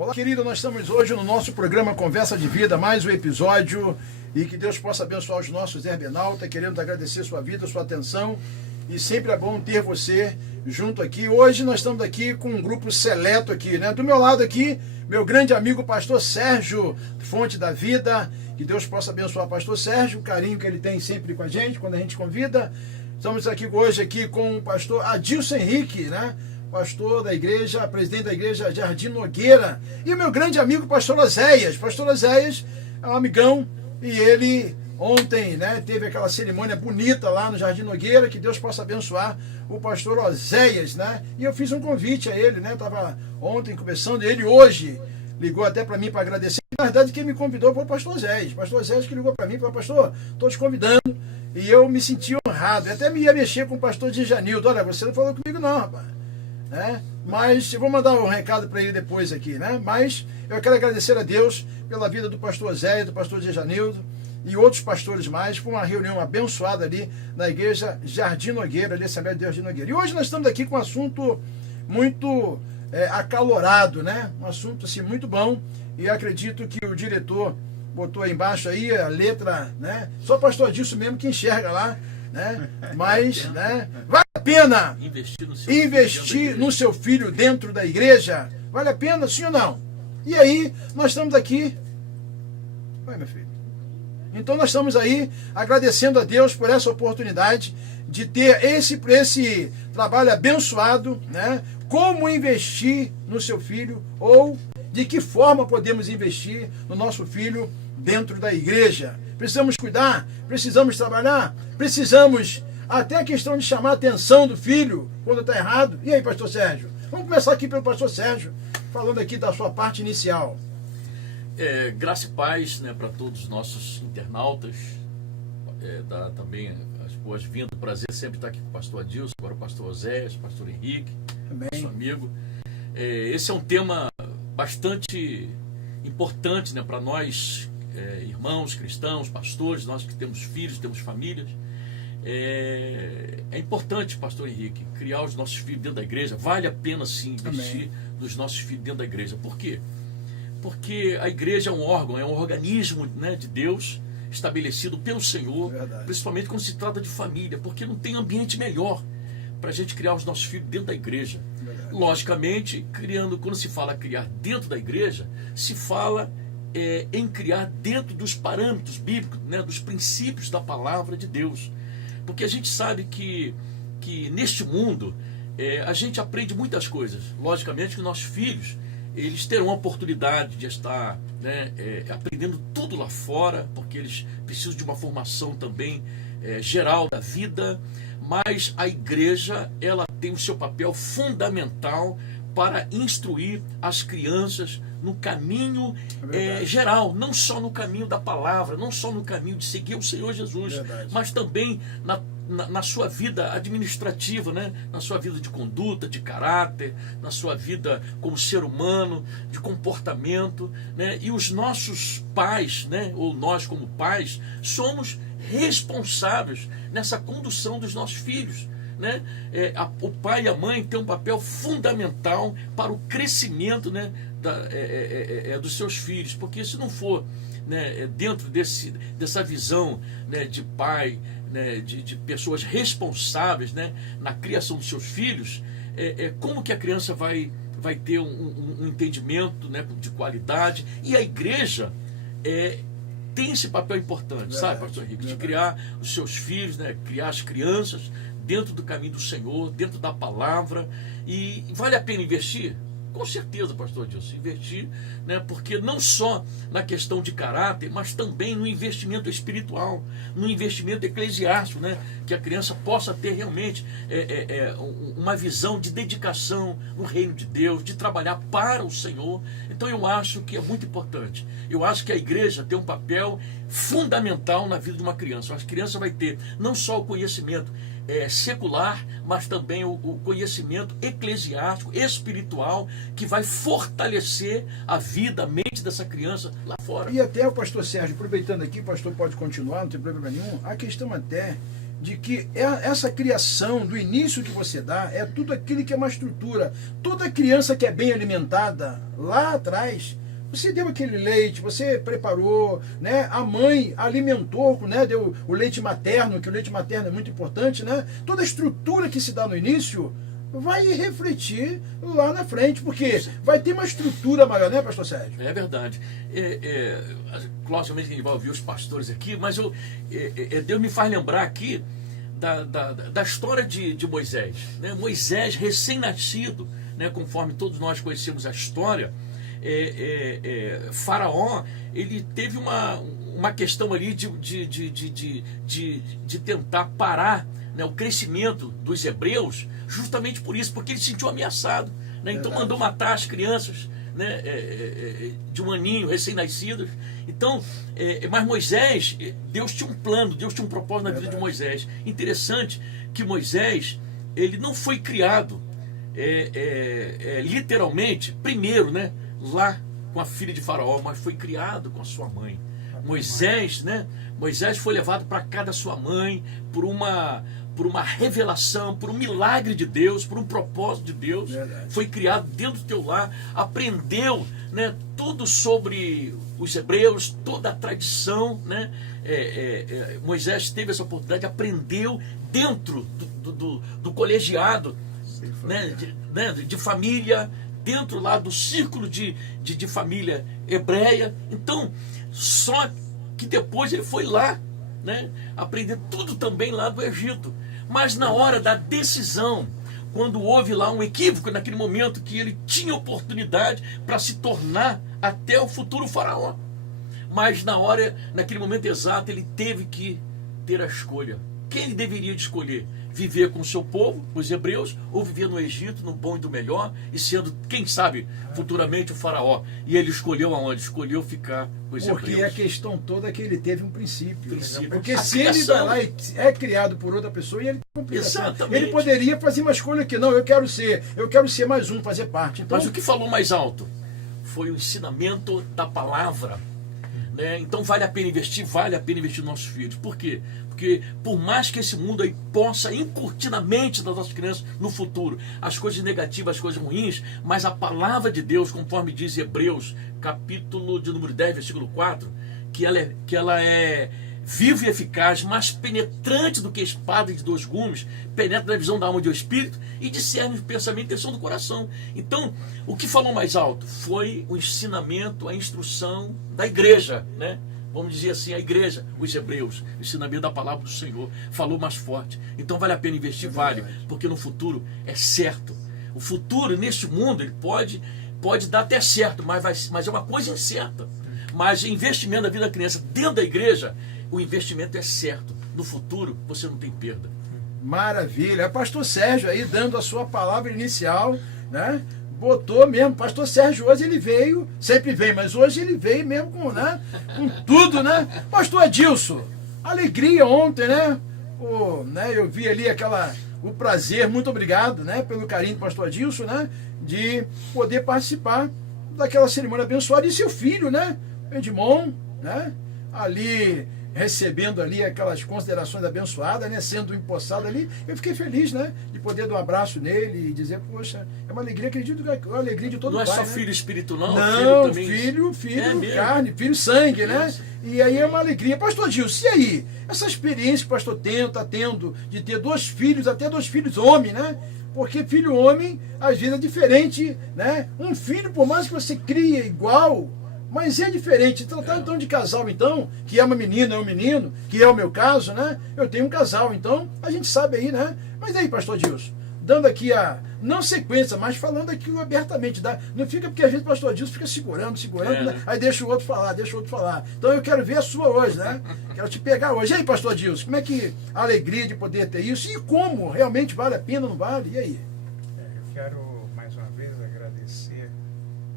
Olá, querido, nós estamos hoje no nosso programa Conversa de Vida, mais um episódio, e que Deus possa abençoar os nossos Herbernautas. Queremos agradecer sua vida, sua atenção, e sempre é bom ter você junto aqui. Hoje nós estamos aqui com um grupo seleto aqui, né? Do meu lado aqui, meu grande amigo pastor Sérgio, Fonte da Vida. Que Deus possa abençoar o pastor Sérgio, o carinho que ele tem sempre com a gente, quando a gente convida. Estamos aqui hoje com o pastor Adilson Henrique, né? Pastor da igreja, presidente da igreja Jardim Nogueira, e o meu grande amigo pastor Oséias. Pastor Oséias é um amigão, e ele ontem, né, teve aquela cerimônia bonita lá no Jardim Nogueira. Que Deus possa abençoar o pastor Oséias, né? E eu fiz um convite a ele, né? Estava ontem conversando, ele hoje ligou até para mim para agradecer. Na verdade, quem me convidou foi o pastor Oséias. Pastor Oséias que ligou para mim e falou: pastor, estou te convidando. E eu me senti honrado. Eu até me ia mexer com o pastor Djanildo. Olha, você não falou comigo não, rapaz. Né? Mas eu vou mandar um recado para ele depois aqui, né? Mas eu quero agradecer a Deus pela vida do pastor Zé, do pastor Djanildo e outros pastores mais. Foi uma reunião abençoada ali na igreja Jardim Nogueira, ali, Assembleia de Deus de Nogueira. E hoje nós estamos aqui com um assunto muito acalorado, né? Um assunto assim muito bom, e acredito que o diretor botou aí embaixo aí a letra, né? Só o pastor Adilson mesmo que enxerga lá, né? Mas, né? Vale a pena investir no seu filho dentro da igreja? Vale a pena, sim ou não? E aí, nós estamos aqui. Vai, meu filho. Então nós estamos aí agradecendo a Deus por essa oportunidade de ter esse trabalho abençoado, né? Como investir no seu filho, ou de que forma podemos investir no nosso filho dentro da igreja. Precisamos cuidar, precisamos trabalhar, precisamos até a questão de chamar a atenção do filho quando está errado. E aí, pastor Sérgio? Vamos começar aqui pelo pastor Sérgio, falando aqui da sua parte inicial. Graça e paz, né, para todos os nossos internautas. Dá também as boas-vindas. Prazer sempre estar aqui com o pastor Adilson, agora o pastor Oséias, pastor Henrique, nosso amigo. Esse é um tema bastante importante, né, para nós, irmãos cristãos, pastores, nós que temos filhos, temos famílias. É importante, pastor Henrique, criar os nossos filhos dentro da igreja. Vale a pena sim investir nos nossos filhos dentro da igreja. Por quê? Porque a igreja é um órgão, é um organismo, né, de Deus, estabelecido pelo Senhor. Verdade. Principalmente quando se trata de família, porque não tem ambiente melhor para a gente criar os nossos filhos dentro da igreja. Verdade. Logicamente, quando se fala criar dentro da igreja, se fala em criar dentro dos parâmetros bíblicos, né, dos princípios da palavra de Deus. Porque a gente sabe que neste mundo a gente aprende muitas coisas. Logicamente que nossos filhos, eles terão a oportunidade de estar, né, aprendendo tudo lá fora, porque eles precisam de uma formação também geral da vida. Mas a igreja, ela tem o seu papel fundamental para instruir as crianças no caminho geral, não só no caminho da palavra, não só no caminho de seguir o Senhor Jesus, mas também na sua vida administrativa, né? Na sua vida de conduta, de caráter, na sua vida como ser humano, de comportamento, né? E os nossos pais, né? Ou nós como pais, somos responsáveis nessa condução dos nossos filhos. Né? O pai e a mãe têm um papel fundamental para o crescimento, né, dos seus filhos, porque se não for, né, dentro dessa visão, né, de pai, né, de pessoas responsáveis, né, na criação dos seus filhos, como que a criança vai ter um entendimento, né, de qualidade? E a igreja tem esse papel importante, sabe, pastor Henrique, de criar os seus filhos, né, criar as crianças dentro do caminho do Senhor, dentro da palavra. E vale a pena investir? Com certeza, pastor Adilson, investir, né, porque não só na questão de caráter, mas também no investimento espiritual, no investimento eclesiástico, né, que a criança possa ter realmente uma visão de dedicação no reino de Deus, de trabalhar para o Senhor. Então eu acho que é muito importante. Eu acho que a igreja tem um papel fundamental na vida de uma criança. A criança vai ter não só o conhecimento secular, mas também o conhecimento eclesiástico, espiritual, que vai fortalecer a vida, a mente dessa criança lá fora. E até o pastor Sérgio, aproveitando aqui, o pastor pode continuar, não tem problema nenhum, a questão até de que essa criação do início que você dá é tudo aquilo que é uma estrutura. Toda criança que é bem alimentada lá atrás, você deu aquele leite, você preparou, né? A mãe alimentou, né? Deu o leite materno, que o leite materno é muito importante, né? Toda a estrutura que se dá no início vai refletir lá na frente, porque vai ter uma estrutura maior, né, pastor Sérgio? É verdade. Logicamente que a gente vai ouvir os pastores aqui, mas Deus me faz lembrar aqui da história de Moisés. Né? Moisés, recém-nascido, né, conforme todos nós conhecemos a história, Faraó, ele teve uma questão ali de tentar parar, né, o crescimento dos hebreus, justamente por isso, porque ele se sentiu ameaçado, né? Então mandou matar as crianças, né, de um aninho, recém-nascidas. Então, mas Moisés, Deus tinha um plano, Deus tinha um propósito na vida de Moisés. Interessante que Moisés, ele não foi criado literalmente, primeiro, né, lá com a filha de Faraó, mas foi criado com a sua mãe. Moisés, né? Moisés foi levado para casa da sua mãe por uma revelação, por um milagre de Deus, por um propósito de Deus. Verdade. Foi criado dentro do teu lar, aprendeu, né, tudo sobre os hebreus, toda a tradição, né? Moisés teve essa oportunidade, aprendeu dentro do colegiado, né, de família, dentro lá do círculo de família hebreia. Então, só que depois ele foi lá, né, aprender tudo também lá do Egito. Mas na hora da decisão, quando houve lá um equívoco, naquele momento que ele tinha oportunidade para se tornar até o futuro faraó, mas naquele momento exato, ele teve que ter a escolha. Quem ele deveria escolher? Viver com o seu povo, os hebreus, ou viver no Egito, no bom e do melhor, e sendo, quem sabe, futuramente o faraó. E ele escolheu aonde? Escolheu ficar com os hebreus. Porque a questão toda é que ele teve um princípio. Porque A se ele vai lá e é criado por outra pessoa, e ele Exatamente. Ele poderia fazer uma escolha que não, eu quero ser mais um, fazer parte. Então, mas o que falou mais alto foi o ensinamento da palavra. Né? Então vale a pena investir nos nossos filhos. Por quê? Porque por mais que esse mundo aí possa incutir na mente das nossas crianças no futuro as coisas negativas, as coisas ruins, mas a palavra de Deus, conforme diz Hebreus, capítulo de número 10, versículo 4, que ela é viva e eficaz, mais penetrante do que a espada de dois gumes, penetra na visão da alma e do espírito e discerne o pensamento e a intenção do coração. Então, o que falou mais alto foi o ensinamento, a instrução da igreja, né? Vamos dizer assim, a igreja, os hebreus, o ensinamento da palavra do Senhor, falou mais forte. Então vale a pena investir, vale, porque no futuro é certo. O futuro, neste mundo, ele pode dar até certo, mas é uma coisa incerta. Mas investimento na vida da criança dentro da igreja, o investimento é certo. No futuro, você não tem perda. Maravilha. É pastor Sérgio aí dando a sua palavra inicial, né? Botou mesmo. Pastor Sérgio hoje ele veio, sempre vem, mas hoje ele veio mesmo com tudo, né? Pastor Adilson, alegria ontem, né? Eu vi ali o prazer, muito obrigado, né? Pelo carinho do pastor Adilson, né? De poder participar daquela cerimônia abençoada e seu filho, né? Edmond, né? Ali recebendo ali aquelas considerações abençoadas, né, sendo empossado ali, eu fiquei feliz, né, de poder dar um abraço nele e dizer, poxa, é uma alegria, acredito que é uma alegria de todo pai. Não é só né? filho espírito, não? Não, filho carne, filho sangue, né? E aí é uma alegria. Pastor Gilson, e aí? Essa experiência que o pastor está tendo de ter dois filhos, até dois filhos homem, né? Porque filho homem, às vezes é diferente, né? Um filho, por mais que você crie igual, mas é diferente. Tratar então de casal, então, que é uma menina, é um menino, que é o meu caso, né? Eu tenho um casal, então a gente sabe aí, né? Mas aí, pastor Dilson, dando aqui não sequência, mas falando aqui abertamente, não fica porque às vezes o pastor Dilson fica segurando, né? Aí deixa o outro falar. Então eu quero ver a sua hoje, né? Quero te pegar hoje. E aí, pastor Dilson, como é que a alegria de poder ter isso e como realmente vale a pena, não vale? E aí? Eu quero mais uma vez agradecer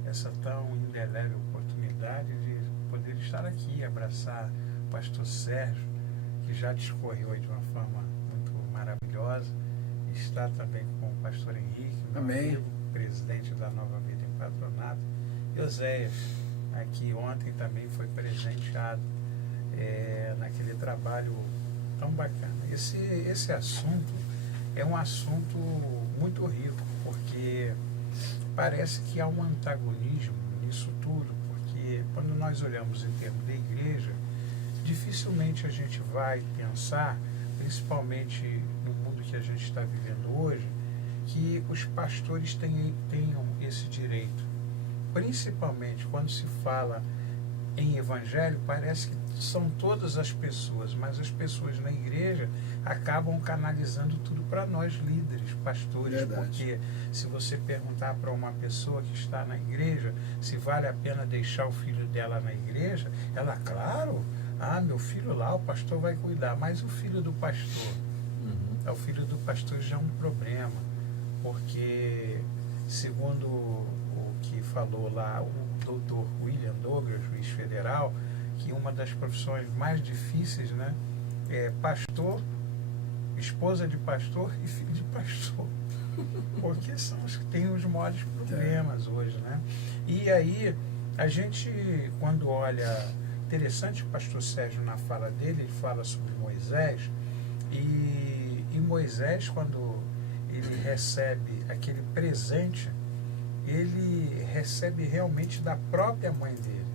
essa tão indelével oportunidade de poder estar aqui e abraçar o pastor Sérgio, que já discorreu de uma forma muito maravilhosa. Está também com o pastor Henrique, meu amigo, presidente da Nova Vida em Patronato. E Oséias, aqui ontem também foi presenteado naquele trabalho tão bacana. Esse assunto é um assunto muito rico, porque parece que há um antagonismo nisso tudo, porque quando nós olhamos em termos da igreja, dificilmente a gente vai pensar, principalmente no mundo que a gente está vivendo hoje, que os pastores tenham esse direito. Principalmente quando se fala em evangelho, parece que são todas as pessoas, mas as pessoas na igreja acabam canalizando tudo para nós líderes, pastores. Verdade. Porque se você perguntar para uma pessoa que está na igreja se vale a pena deixar o filho dela na igreja, ela, claro, meu filho lá, o pastor vai cuidar, mas o filho do pastor, o filho do pastor já é um problema, porque segundo o que falou lá o doutor William Douglas, juiz federal, que uma das profissões mais difíceis, né, é pastor, esposa de pastor e filho de pastor, porque são os que têm os maiores problemas hoje, né? E aí, a gente, quando olha, interessante o pastor Sérgio na fala dele, ele fala sobre Moisés, e Moisés, quando ele recebe aquele presente, ele recebe realmente da própria mãe dele,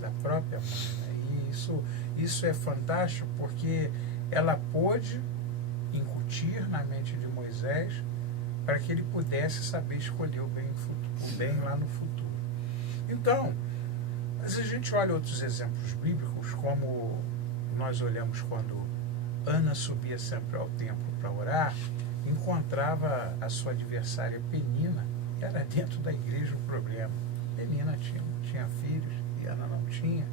da própria mãe, né? E isso é fantástico, porque ela pôde incutir na mente de Moisés para que ele pudesse saber escolher o bem lá no futuro. Então, mas a gente olha outros exemplos bíblicos, como nós olhamos quando Ana subia sempre ao templo para orar, encontrava a sua adversária Penina, que era dentro da igreja o problema. Penina tinha filhos e Ana não tinha.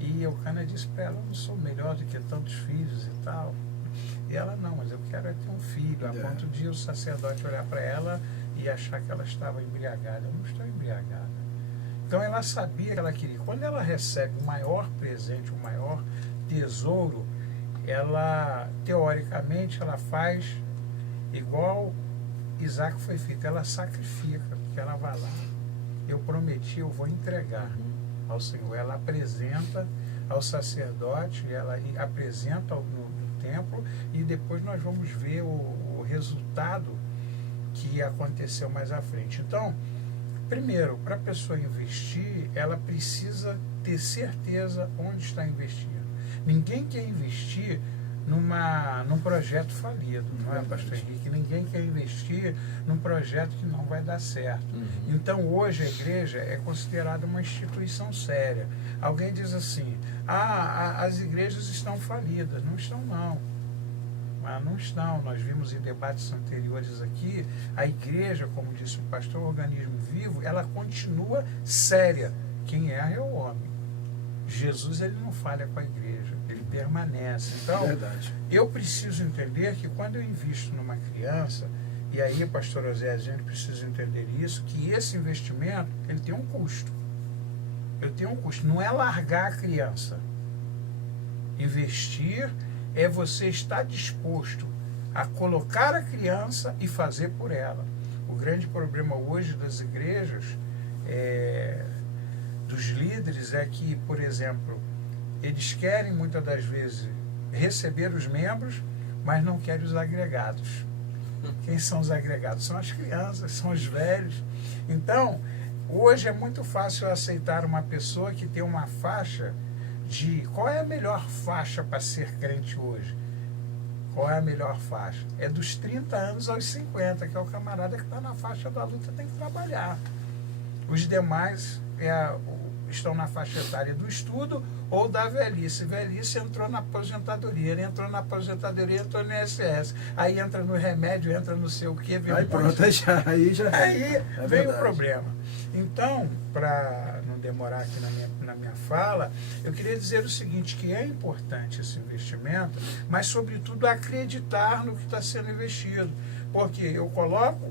E Eucana disse para ela, eu não sou melhor do que tantos filhos e tal. E ela, não, mas eu quero ter um filho, a ponto de o sacerdote olhar para ela e achar que ela estava embriagada. Eu não estou embriagada. Então ela sabia que ela queria. Quando ela recebe o maior presente, o maior tesouro, ela, teoricamente, ela faz igual Isaac foi feito. Ela sacrifica, porque ela vai lá. Eu prometi, eu vou entregar ao Senhor. Ela apresenta ao sacerdote, ela apresenta no templo, e depois nós vamos ver o resultado que aconteceu mais à frente. Então, primeiro, para a pessoa investir, ela precisa ter certeza onde está investindo. Ninguém quer investir num projeto falido, não é, pastor Henrique? Ninguém quer investir num projeto que não vai dar certo. Então, hoje, a igreja é considerada uma instituição séria. Alguém diz assim, as igrejas estão falidas. Não estão, não. Não estão. Nós vimos em debates anteriores aqui, a igreja, como disse o pastor, organismo vivo, ela continua séria. Quem erra é o homem. Jesus, ele não falha com a igreja, ele permanece. Então, eu preciso entender que quando eu invisto numa criança, e aí, pastor José, a gente precisa entender isso, que esse investimento, ele tem um custo. Eu tenho um custo. Não é largar a criança. Investir é você estar disposto a colocar a criança e fazer por ela. O grande problema hoje das igrejas, dos líderes, é que, por exemplo, eles querem muitas das vezes receber os membros, mas não querem os agregados. Quem são os agregados? São as crianças, são os velhos. Então, hoje é muito fácil eu aceitar uma pessoa que tem uma faixa de... Qual é a melhor faixa para ser crente hoje? Qual é a melhor faixa? É dos 30 anos aos 50, que é o camarada que está na faixa da luta, tem que trabalhar. Os demais estão na faixa etária do estudo ou da velhice. Velhice entrou na aposentadoria, ele entrou na aposentadoria, entrou no INSS, aí entra no remédio, entra no sei o que, aí pronto, aí vem o problema. Então, para não demorar aqui na minha fala, eu queria dizer o seguinte, que é importante esse investimento, mas sobretudo acreditar no que está sendo investido, porque eu coloco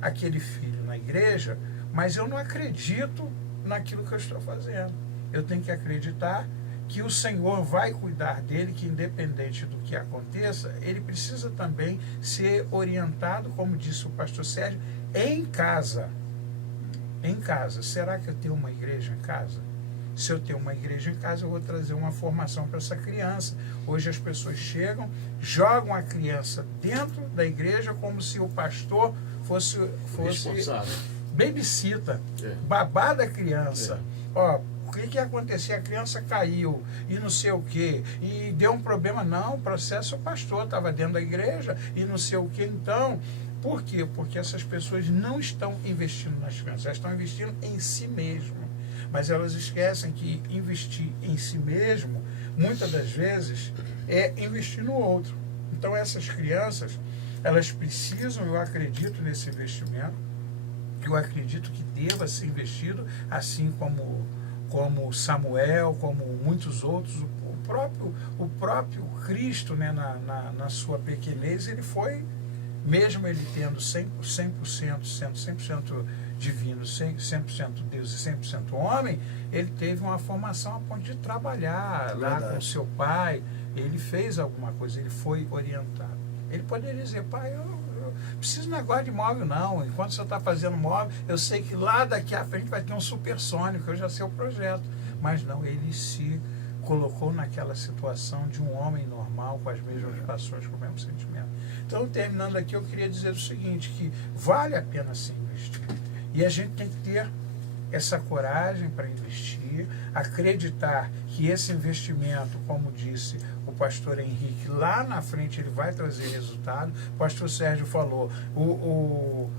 aquele filho na igreja, mas eu não acredito naquilo que eu estou fazendo. Eu tenho que acreditar que o Senhor vai cuidar dele, que independente do que aconteça, ele precisa também ser orientado, como disse o pastor Sérgio, em casa. Em casa. Será que eu tenho uma igreja em casa? Se eu tenho uma igreja em casa, eu vou trazer uma formação para essa criança. Hoje as pessoas chegam, jogam a criança dentro da igreja como se o pastor fosse Responsável. babysitter, babá da criança. O que acontecia? A criança caiu e não sei o que, e deu um problema. Não, o processo o pastor estava dentro da igreja e não sei o que. Então, por quê? Porque essas pessoas não estão investindo nas crianças, elas estão investindo em si mesmo. Mas elas esquecem que investir em si mesmo, muitas das vezes, é investir no outro. Então essas crianças, elas precisam, eu acredito nesse investimento, eu acredito que deva ser investido, assim como Samuel, como muitos outros, o próprio Cristo, né, na sua pequenez, ele foi, mesmo ele tendo 100%, sendo 100% divino, 100% Deus e 100% homem, ele teve uma formação a ponto de trabalhar lá com seu pai, ele fez alguma coisa, ele foi orientado. Ele poderia dizer, pai, eu preciso de negócio de móvel não, enquanto você está fazendo móvel, eu sei que lá daqui à frente vai ter um supersônico, eu já sei o projeto. Mas não, ele se colocou naquela situação de um homem normal, com as mesmas passagens, com o mesmo sentimento. Então, terminando aqui, eu queria dizer o seguinte, que vale a pena se investir. E a gente tem que ter essa coragem para investir, acreditar que esse investimento, como disse o pastor Henrique, lá na frente ele vai trazer resultado. O pastor Sérgio falou, o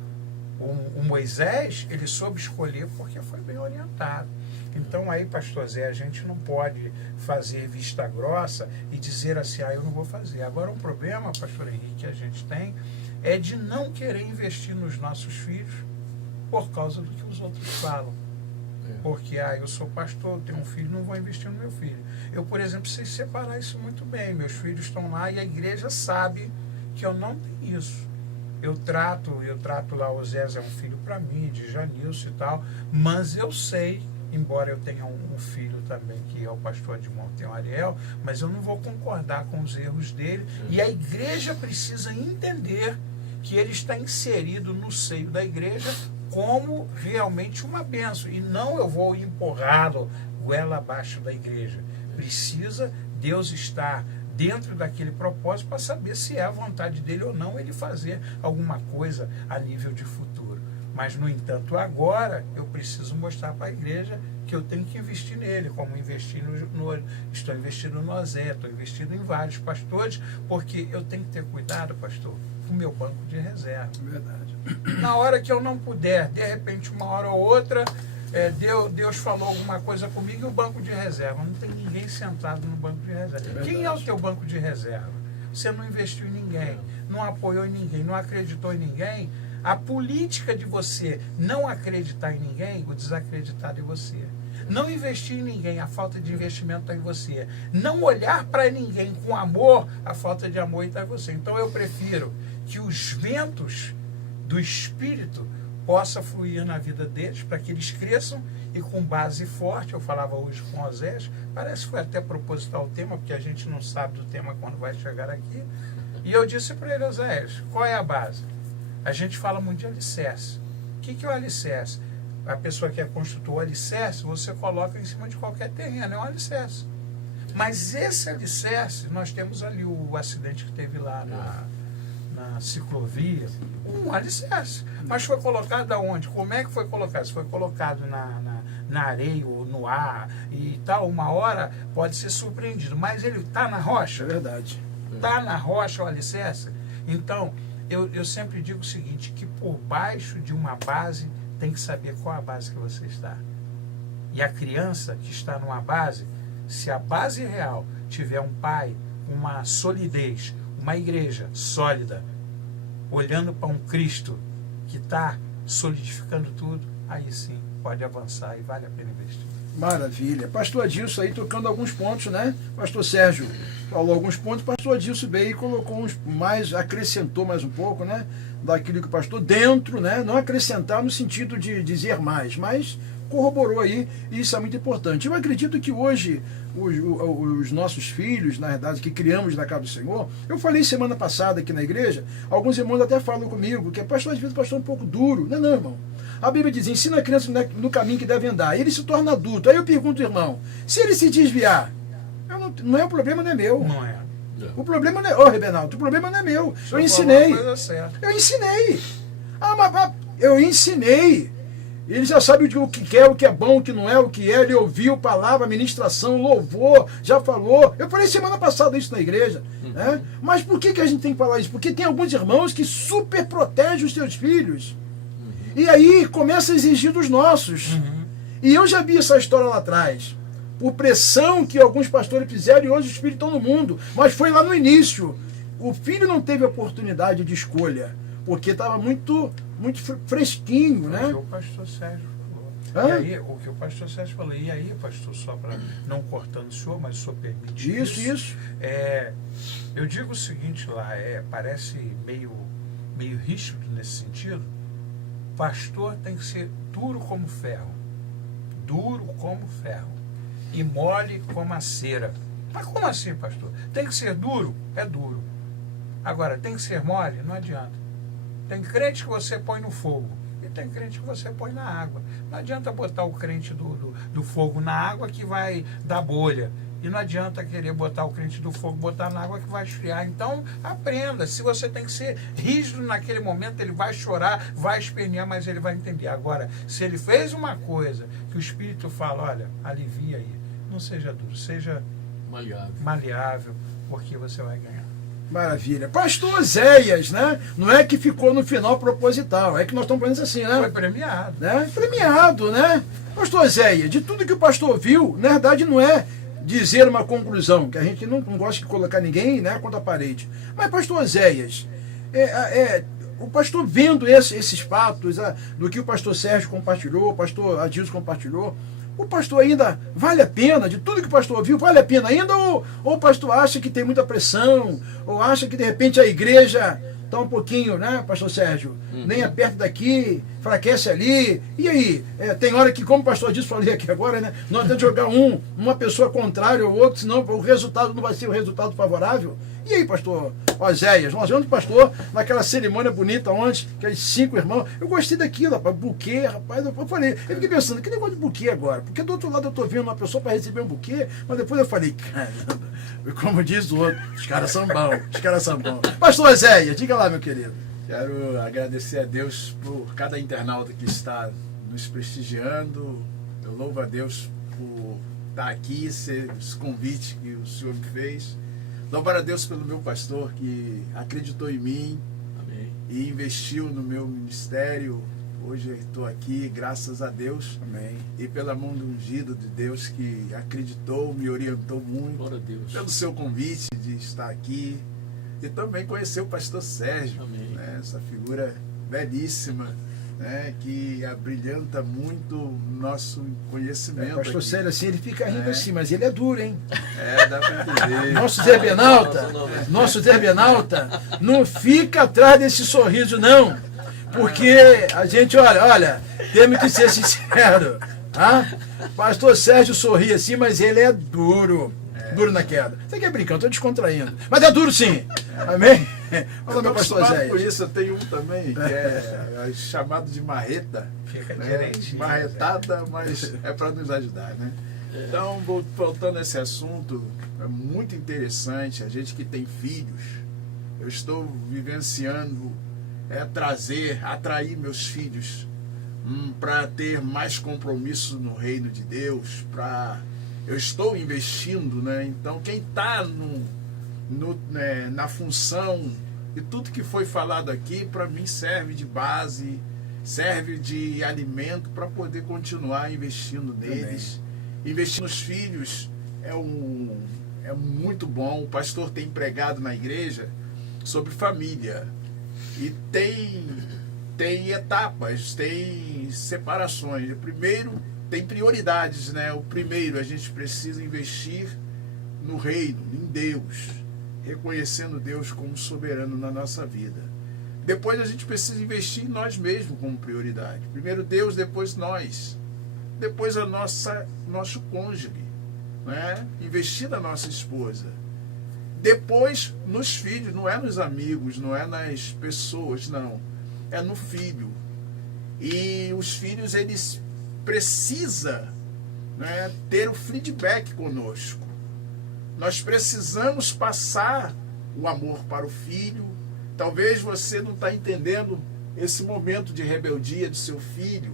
Moisés, ele soube escolher porque foi bem orientado. Então aí, pastor Zé, a gente não pode fazer vista grossa e dizer assim, eu não vou fazer. Agora, um problema, pastor Henrique, que a gente tem é de não querer investir nos nossos filhos por causa do que os outros falam. Porque, eu sou pastor, tenho um filho, não vou investir no meu filho. Eu, por exemplo, sei separar isso muito bem. Meus filhos estão lá e a igreja sabe que eu não tenho isso. Eu trato lá, o Zé é um filho para mim, de Janilson e tal, mas eu sei, embora eu tenha um filho também, que é o pastor Edmond, tem o Ariel, mas eu não vou concordar com os erros dele. E a igreja precisa entender que ele está inserido no seio da igreja como realmente uma bênção, e não eu vou empurrá-lo goela abaixo da igreja. Precisa Deus estar dentro daquele propósito para saber se é a vontade dele ou não ele fazer alguma coisa a nível de futuro. Mas, no entanto, agora eu preciso mostrar para a igreja que eu tenho que investir nele, como estou investindo no Ozé, estou investindo em vários pastores, porque eu tenho que ter cuidado, pastor, com o meu banco de reserva. Verdade. Na hora que eu não puder, de repente, uma hora ou outra, Deus falou alguma coisa comigo e o banco de reserva. Não tem ninguém sentado no banco de reserva. Quem é o teu banco de reserva? Você não investiu em ninguém, não apoiou em ninguém, não acreditou em ninguém. A política de você não acreditar em ninguém, o desacreditado é você. Não investir em ninguém, a falta de investimento está em você. Não olhar para ninguém com amor, a falta de amor está em você. Então eu prefiro que os ventos do Espírito possa fluir na vida deles, para que eles cresçam e com base forte. Eu falava hoje com o Osés, parece que foi até proposital o tema, porque a gente não sabe do tema quando vai chegar aqui. E eu disse para ele, Osés, qual é a base? A gente fala muito de alicerce. O que é o alicerce? A pessoa que é construtor, o alicerce, você coloca em cima de qualquer terreno, é um alicerce. Mas esse alicerce, nós temos ali o acidente que teve lá na ciclovia, um alicerce. Mas foi colocado aonde? Como é que foi colocado? Se foi colocado na areia ou no ar e tal, uma hora pode ser surpreendido. Mas ele está na rocha? É verdade. Está na rocha o alicerce? Então, eu sempre digo o seguinte, que por baixo de uma base tem que saber qual a base que você está. E a criança que está numa base, se a base real tiver um pai, uma solidez, uma igreja sólida, olhando para um Cristo que está solidificando tudo, aí sim pode avançar e vale a pena investir. Maravilha. Pastor Adilson aí tocando alguns pontos, né? Pastor Sérgio falou alguns pontos, pastor Adilson veio e colocou uns mais, acrescentou mais um pouco, né? Daquilo que o pastor dentro, né? Não acrescentar no sentido de dizer mais, mas corroborou aí, e isso é muito importante. Eu acredito que hoje os nossos filhos, na verdade, que criamos na casa do Senhor, eu falei semana passada aqui na igreja, alguns irmãos até falam comigo, que pastor, às vezes o pastor é um pouco duro. Não, irmão. A Bíblia diz, ensina a criança no caminho que deve andar. Ele se torna adulto. Aí eu pergunto, irmão, se ele se desviar, não é o problema, não é meu. Não é. O problema não é... Ô, Rebenaldo, o problema não é meu. Eu ensinei. Eu ensinei. Eu ensinei. Ele já sabe o que quer, o que é bom, o que não é, o que é. Ele ouviu palavra, ministração, louvor, já falou. Eu falei semana passada isso na igreja. Né? Mas por que a gente tem que falar isso? Porque tem alguns irmãos que super protegem os seus filhos. E aí começa a exigir dos nossos. E eu já vi essa história lá atrás. Por pressão que alguns pastores fizeram, e hoje os filhos estão no mundo. Mas foi lá no início. O filho não teve oportunidade de escolha. Porque estava muito fresquinho, né? O que o pastor Sérgio falou. E aí, o que o pastor Sérgio falou. E aí, pastor, só para não cortando o senhor, mas o senhor permite isso. Eu digo o seguinte lá, parece meio rígido nesse sentido. Pastor tem que ser duro como ferro. Duro como ferro. E mole como a cera. Mas como assim, pastor? Tem que ser duro? É duro. Agora, tem que ser mole? Não adianta. Tem crente que você põe no fogo e tem crente que você põe na água. Não adianta botar o crente do fogo na água que vai dar bolha. E não adianta querer botar o crente do fogo, botar na água que vai esfriar. Então, aprenda. Se você tem que ser rígido naquele momento, ele vai chorar, vai espernear, mas ele vai entender. Agora, se ele fez uma coisa que o Espírito fala, olha, alivia aí. Não seja duro, seja maleável, porque você vai ganhar. Maravilha. Pastor Oséias, né? Não é que ficou no final proposital, é que nós estamos falando assim, né? Foi premiado. Né? Premiado, né? Pastor Oséias, de tudo que o pastor viu, na verdade não é dizer uma conclusão, que a gente não gosta de colocar ninguém, né, contra a parede. Mas, pastor Oséias, o pastor vendo esses fatos, do que o pastor Sérgio compartilhou, o pastor Adilson compartilhou, o pastor ainda vale a pena, de tudo que o pastor viu, vale a pena ainda, ou o pastor acha que tem muita pressão, ou acha que de repente a igreja está um pouquinho, né, pastor Sérgio, nem é perto daqui, enfraquece ali, e aí? Tem hora que, como o pastor disse, falei aqui agora, né, nós temos que jogar uma pessoa contrária ao outro, senão o resultado não vai ser o resultado favorável. E aí, pastor Oséias, nós vemos o pastor naquela cerimônia bonita ontem, aqueles 5 irmãos. Eu gostei daquilo, rapaz, buquê, rapaz. Eu falei, eu fiquei pensando, que negócio de buquê agora? Porque do outro lado eu estou vendo uma pessoa para receber um buquê, mas depois eu falei, caramba, como diz o outro, os caras são bons. Pastor Oséias, diga lá, meu querido. Quero agradecer a Deus por cada internauta que está nos prestigiando. Eu louvo a Deus por estar aqui, esse convite que o Senhor me fez. Louvar a Deus pelo meu pastor que acreditou em mim. Amém. E investiu no meu ministério. Hoje eu estou aqui, graças a Deus. Amém. E pela mão do ungido de Deus que acreditou, me orientou muito. Glória a Deus. Pelo seu convite de estar aqui. E também conhecer o pastor Sérgio. Amém. Né, essa figura belíssima, né, que abrilhanta muito o nosso conhecimento. Pastor aqui. Sérgio, assim, ele fica rindo assim, mas ele é duro, hein? Dá para entender. Nosso Zé Benalta, não fica atrás desse sorriso, não. Porque a gente, olha, temos que ser sincero. Tá? Pastor Sérgio sorri assim, mas ele é duro. Duro na queda. Você quer brincar, eu estou descontraindo. Mas é duro sim. Amém? Fala, meu pastor Zé. Zé. Isso, eu tenho um também, que é chamado de marreta. Fica né? direitinho. Marretada, mas é para nos ajudar, né? Então, voltando a esse assunto, é muito interessante. A gente que tem filhos, eu estou vivenciando atrair meus filhos para ter mais compromisso no reino de Deus, eu estou investindo, né? Então quem está na função e tudo que foi falado aqui, para mim serve de base, serve de alimento para poder continuar investindo neles. Investir nos filhos é muito bom. O pastor tem pregado na igreja sobre família e tem etapas, tem separações. Primeiro, tem prioridades, né? O primeiro, a gente precisa investir no reino, em Deus, reconhecendo Deus como soberano na nossa vida. Depois a gente precisa investir em nós mesmos como prioridade. Primeiro Deus, depois nós. Depois nosso cônjuge, né? Investir na nossa esposa. Depois nos filhos, não é nos amigos, não é nas pessoas, não. É no filho. E os filhos, eles precisam, né, ter o feedback conosco. Nós precisamos passar o amor para o filho. Talvez você não está entendendo esse momento de rebeldia do seu filho,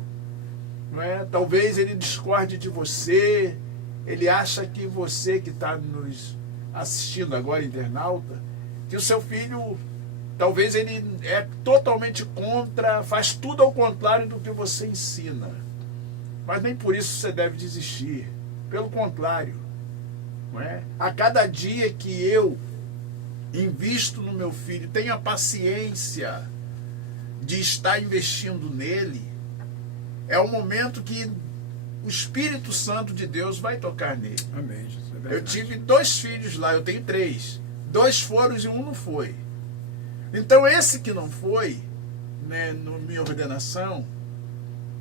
não é? Talvez ele discorde de você, ele acha que você que está nos assistindo agora, internauta, que o seu filho, talvez ele é totalmente contra, faz tudo ao contrário do que você ensina. Mas nem por isso você deve desistir. Pelo contrário, não é? A cada dia que eu invisto no meu filho, tenho a paciência de estar investindo nele, é o momento que o Espírito Santo de Deus vai tocar nele. Amém. Isso é verdade. Eu tive 2 filhos lá, eu tenho 3. 2 foram e 1 não foi. Então esse que não foi, né, na minha ordenação,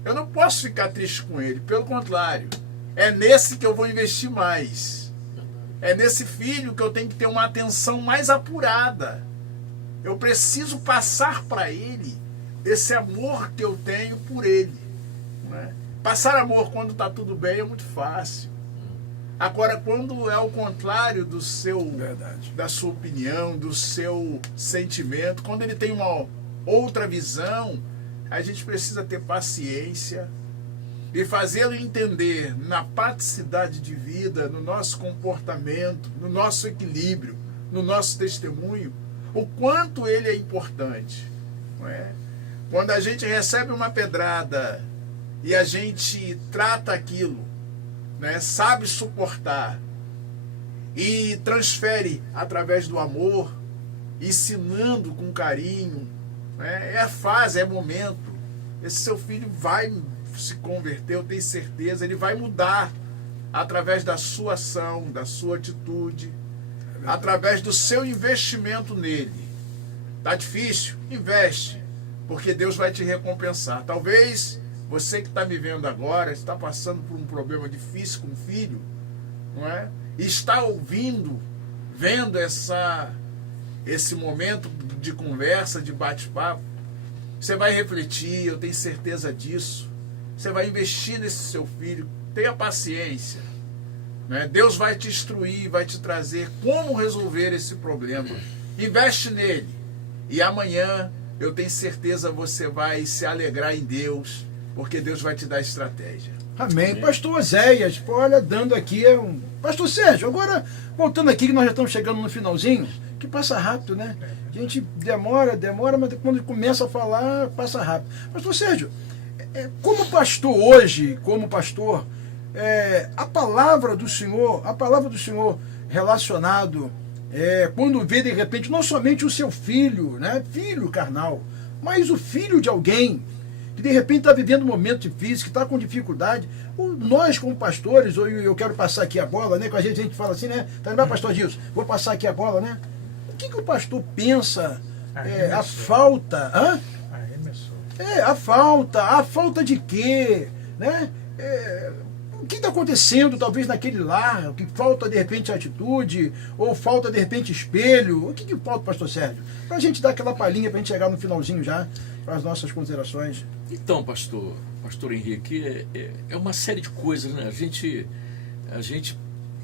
eu não posso ficar triste com ele. Pelo contrário, é nesse que eu vou investir mais. É nesse filho que eu tenho que ter uma atenção mais apurada. Eu preciso passar para ele esse amor que eu tenho por ele. Não é? Passar amor quando está tudo bem é muito fácil. Agora, quando é o contrário do seu, Verdade. da sua opinião, do seu sentimento, quando ele tem uma outra visão, a gente precisa ter paciência e fazê-lo entender na praticidade de vida, no nosso comportamento, no nosso equilíbrio, no nosso testemunho, o quanto ele é importante. Não é? Quando a gente recebe uma pedrada e a gente trata aquilo, né, sabe suportar e transfere através do amor, ensinando com carinho, né, é a fase, é o momento. Esse seu filho vai se converter, eu tenho certeza, ele vai mudar através da sua ação, da sua atitude, através do seu investimento nele. Tá difícil? Investe, porque Deus vai te recompensar. Talvez você que está me vendo agora, está passando por um problema difícil com o filho, não é? E está ouvindo, vendo esse momento de conversa, de bate-papo. Você vai refletir, eu tenho certeza disso. Você vai investir nesse seu filho. Tenha paciência. Né? Deus vai te instruir, vai te trazer como resolver esse problema. Investe nele. E amanhã, eu tenho certeza, você vai se alegrar em Deus, porque Deus vai te dar estratégia. Amém. Pastor Oséias, olha, dando aqui um... Pastor Sérgio, agora, voltando aqui, que nós já estamos chegando no finalzinho, que passa rápido, né? A gente demora, mas quando começa a falar, passa rápido. Pastor Sérgio, como pastor hoje, a palavra do Senhor relacionado, quando vê de repente, não somente o seu filho, né? Filho carnal, mas o filho de alguém, que de repente está vivendo um momento difícil, que está com dificuldade, nós como pastores, eu quero passar aqui a bola, né? Com a gente fala assim, né? Tá lembrado, pastor Gilson? Vou passar aqui a bola, né? O que o pastor pensa, a falta, a falta de quê, né? O que está acontecendo talvez naquele lar, que falta de repente atitude, ou falta de repente espelho, o que falta, pastor Sérgio? Para a gente dar aquela palhinha, para a gente chegar no finalzinho já, para as nossas considerações. Então, pastor Henrique, é uma série de coisas, né? A gente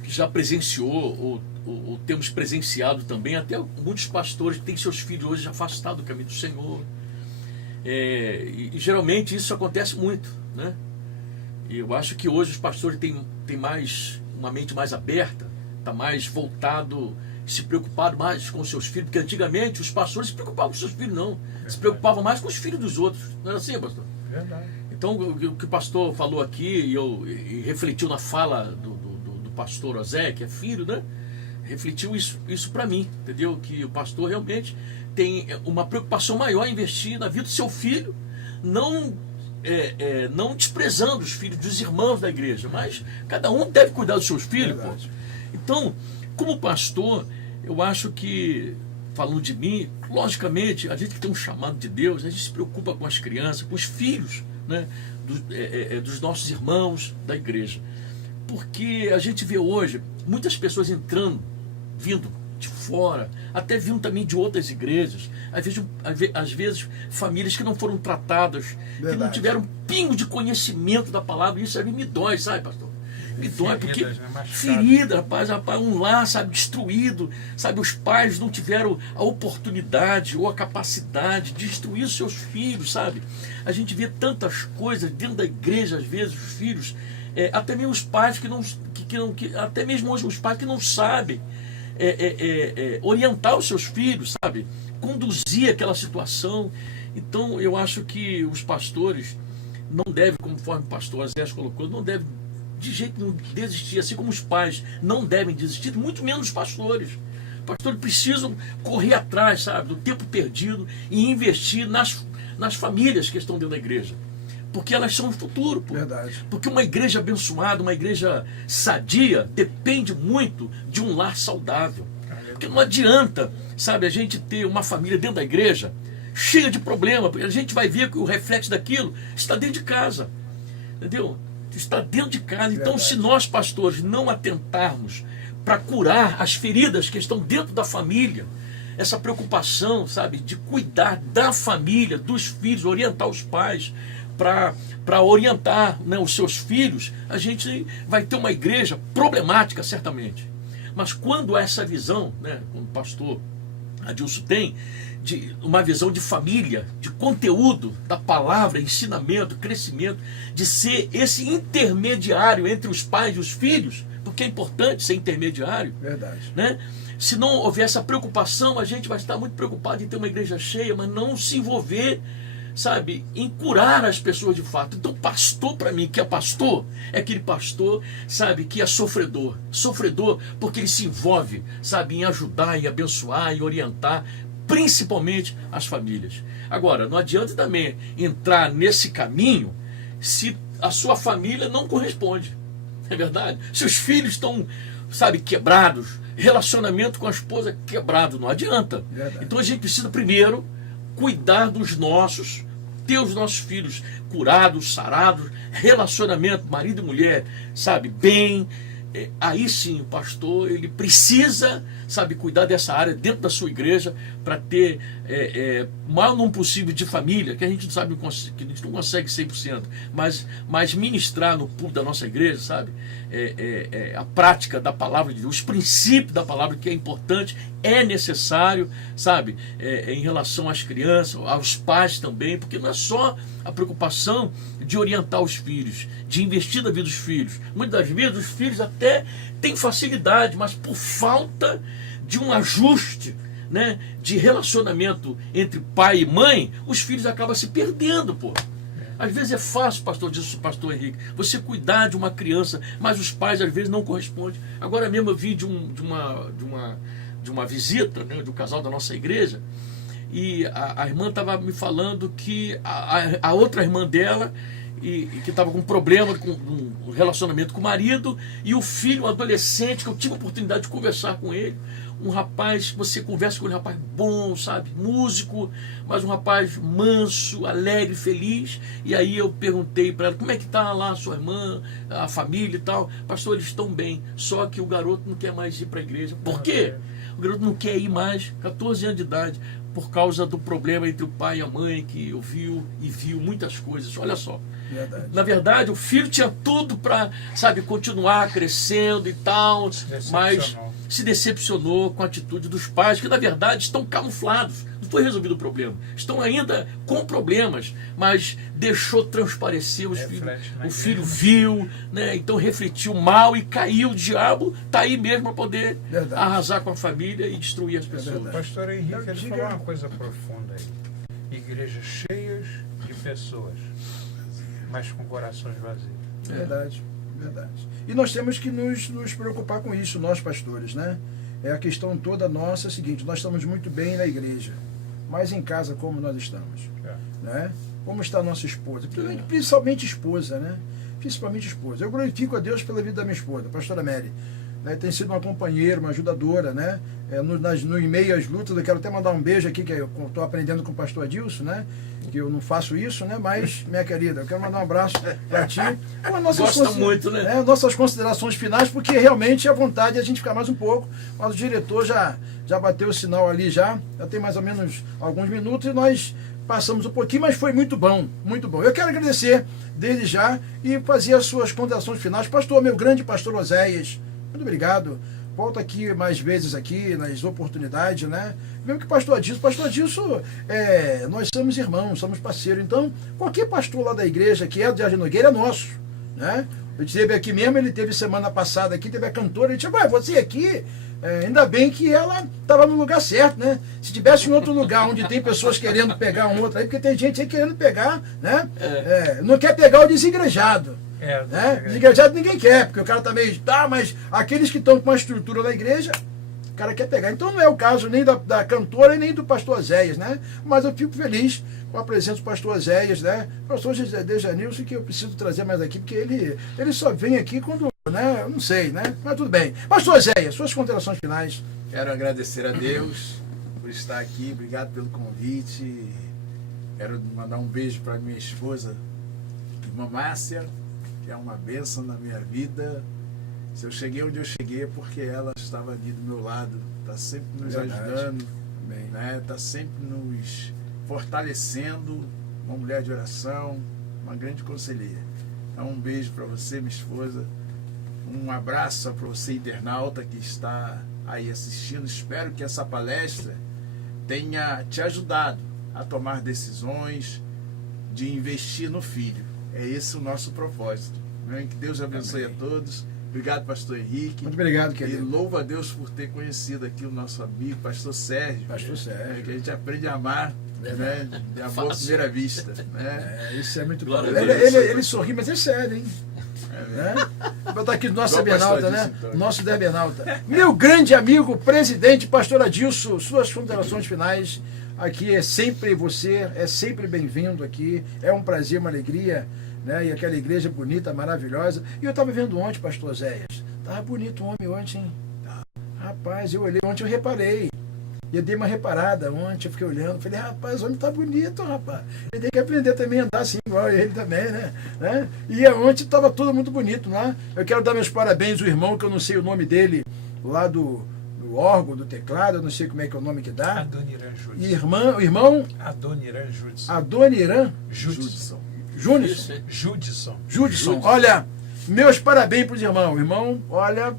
já presenciou, ou temos presenciado também, até muitos pastores que têm seus filhos hoje afastados do caminho do Senhor. E geralmente isso acontece muito, né? E eu acho que hoje os pastores têm mais uma mente mais aberta, está mais voltado, se preocupado mais com os seus filhos, porque antigamente os pastores se preocupavam com os seus filhos, não. Se preocupavam mais com os filhos dos outros. Não era assim, pastor? Verdade. Então, o que o pastor falou aqui, e refletiu na fala do pastor Osé, que é filho, né? Refletiu isso para mim, entendeu? Que o pastor realmente tem uma preocupação maior em investir na vida do seu filho, não desprezando os filhos dos irmãos da igreja, mas cada um deve cuidar dos seus filhos. Pô. Então, como pastor, eu acho que, falando de mim, logicamente, a gente que tem um chamado de Deus, a gente se preocupa com as crianças, com os filhos, né, dos nossos irmãos da igreja. Porque a gente vê hoje muitas pessoas vindo de fora, até vindo também de outras igrejas. Às vezes famílias que não foram tratadas, que não Verdade. tiveram um pingo de conhecimento da palavra. Isso aí me dói, sabe, pastor? Me dói, porque Feridas, né? Machucadas. ferida, rapaz, um lar, sabe, destruído, sabe, os pais não tiveram a oportunidade ou a capacidade de instruir os seus filhos, sabe? A gente vê tantas coisas dentro da igreja, às vezes, os filhos, até mesmo os pais até mesmo hoje os pais que não sabem orientar os seus filhos, sabe? Conduzir aquela situação. Então, eu acho que os pastores não devem, conforme o pastor Azés colocou, não devem de jeito nenhum desistir, assim como os pais não devem desistir, muito menos os pastores. Os pastores precisam correr atrás, sabe, do tempo perdido e investir nas famílias que estão dentro da igreja. Porque elas são o futuro, pô. Verdade. Porque uma igreja abençoada, uma igreja sadia, depende muito de um lar saudável. Porque não adianta, sabe, a gente ter uma família dentro da igreja cheia de problema, porque a gente vai ver que o reflexo daquilo está dentro de casa. Entendeu? Está dentro de casa. Então, Verdade. se nós, pastores, não atentarmos para curar as feridas que estão dentro da família, essa preocupação, sabe, de cuidar da família, dos filhos, orientar os pais para orientar, né, os seus filhos, a gente vai ter uma igreja problemática, certamente. Mas quando há essa visão, né, como o pastor Adilson tem, de uma visão de família, de conteúdo da palavra, ensinamento, crescimento, de ser esse intermediário entre os pais e os filhos, porque é importante ser intermediário, Verdade. né? Se não houver essa preocupação, a gente vai estar muito preocupado em ter uma igreja cheia, mas não se envolver, sabe, em curar as pessoas de fato. Então, pastor, para mim, que é pastor, é aquele pastor, sabe, que é sofredor. Sofredor porque ele se envolve, sabe, em ajudar, em abençoar, em orientar, principalmente as famílias. Agora, não adianta também entrar nesse caminho se a sua família não corresponde. É verdade? Se os filhos estão, sabe, quebrados, relacionamento com a esposa quebrado, não adianta. Verdade. Então a gente precisa primeiro cuidar dos nossos, ter os nossos filhos curados, sarados, relacionamento, marido e mulher, sabe, bem. Aí sim o pastor, ele precisa, sabe, cuidar dessa área dentro da sua igreja para ter o maior número possível de família, que a gente não sabe, que a gente não consegue 100%, mas ministrar no público da nossa igreja, sabe, a prática da palavra de Deus, os princípios da palavra, que é importante, é necessário, sabe, em relação às crianças, aos pais também, porque não é só a preocupação de orientar os filhos, de investir na vida dos filhos. Muitas das vezes os filhos até têm facilidade, mas por falta de um ajuste, né, de relacionamento entre pai e mãe, os filhos acabam se perdendo, pô. Às vezes é fácil, pastor Henrique, você cuidar de uma criança, mas os pais às vezes não correspondem. Agora mesmo eu vi de uma visita, né, de um casal da nossa igreja, e a irmã estava me falando que a outra irmã dela, e que estava com um problema com um relacionamento com o marido, e o filho, um adolescente, que eu tive a oportunidade de conversar com ele, um rapaz, você conversa com ele, um rapaz bom, sabe, músico, mas um rapaz manso, alegre, feliz. E aí eu perguntei para ela, como é que está lá a sua irmã, a família e tal? Pastor, eles estão bem, só que o garoto não quer mais ir para a igreja. Por quê? O garoto não quer ir mais, 14 anos de idade, por causa do problema entre o pai e a mãe, que ouviu e viu muitas coisas. Olha só. Verdade. Na verdade, o filho tinha tudo para, sabe, continuar crescendo e tal, mas se decepcionou com a atitude dos pais, que na verdade estão camuflados. Não foi resolvido o problema. Estão ainda com problemas, mas deixou transparecer os filhos. O filho viu, né, então refletiu mal e caiu. O diabo está aí mesmo para poder arrasar com a família e destruir as pessoas. Pastor Henrique, ele falou uma coisa profunda aí. Igrejas cheias de pessoas, mas com corações vazios. Verdade, verdade. E nós temos que nos preocupar com isso, nós pastores, né? A questão toda nossa é a seguinte: nós estamos muito bem na igreja, mas em casa como nós estamos? Né? Como está a nossa esposa? Principalmente esposa, né? Principalmente esposa. Eu glorifico a Deus pela vida da minha esposa, pastora Mary. né? Tem sido uma companheira, uma ajudadora, né? No e-mail às lutas, eu quero até mandar um beijo aqui, que eu estou aprendendo com o pastor Adilson, né? Que eu não faço isso, né? Mas, minha querida, eu quero mandar um abraço para ti. Gosta muito, né? Nossas considerações finais, porque realmente a vontade é a gente ficar mais um pouco, mas o diretor já bateu o sinal ali já tem mais ou menos alguns minutos e nós passamos um pouquinho, mas foi muito bom, muito bom. Eu quero agradecer desde já e fazer as suas considerações finais. Pastor, meu grande pastor Oséias, muito obrigado. Volta aqui mais vezes aqui, nas oportunidades, né? Mesmo que pastor Adilson, nós somos irmãos, somos parceiros. Então, qualquer pastor lá da igreja que é do Jardim Nogueira é nosso, né? Ele esteve aqui mesmo, ele teve semana passada aqui, teve a cantora, ele disse, você aqui, ainda bem que ela estava no lugar certo, né? Se tivesse em outro lugar onde tem pessoas querendo pegar um outro aí, porque tem gente aí querendo pegar, né? Não quer pegar o desigrejado. Né? Desigrejado ninguém quer, porque o cara tá meio, mas aqueles que estão com a estrutura da igreja, o cara quer pegar. Então não é o caso nem da cantora e nem do pastor Oséias, né? Mas eu fico feliz com a presença do pastor Oséias, né? O pastor Dejanilson, que eu preciso trazer mais aqui, porque ele só vem aqui quando, né? Eu não sei, né? Mas tudo bem. Pastor Oséias, suas considerações finais. Quero agradecer a Deus por estar aqui, obrigado pelo convite. Quero mandar um beijo para minha esposa, irmã Márcia, que é uma bênção na minha vida. Se eu cheguei onde eu cheguei é porque ela estava ali do meu lado, está sempre nos ajudando, né? Está sempre nos fortalecendo, uma mulher de oração, uma grande conselheira. Então um beijo para você, minha esposa, um abraço para você, internauta, que está aí assistindo. Espero que essa palestra tenha te ajudado a tomar decisões de investir no filho. É esse o nosso propósito. Né? Que Deus abençoe a todos. Obrigado, pastor Henrique. Muito obrigado, querido. E louvo a Deus por ter conhecido aqui o nosso amigo, pastor Sérgio. Pastor Sérgio. Que a gente aprende a amar, né? De amor à primeira vista. Né? Isso é muito bom. Glória Ele sorri, mas é sério, hein? Né? Vou botar aqui o nosso Derbernauta, né? Então. Nosso Derbernauta. Meu grande amigo, presidente, pastor Adilson, suas considerações finais. Aqui é sempre você, é sempre bem-vindo aqui. É um prazer, uma alegria, né? E aquela igreja bonita, maravilhosa. E eu estava vendo ontem, pastor Oséias. Estava bonito o homem ontem, hein? Rapaz, eu olhei ontem, eu reparei. E eu dei uma reparada ontem, eu fiquei olhando, falei, rapaz, o homem tá bonito, rapaz. Ele tem que aprender também a andar assim, igual ele também, né? E ontem estava tudo muito bonito lá. Eu quero dar meus parabéns ao irmão, que eu não sei o nome dele, lá do órgão, do teclado, eu não sei como é que é o nome que dá. Adoniran Judson. O irmão Adoniran Judson. Adoniran Judson. Judson. Olha, meus parabéns para os irmãos. Irmão, olha,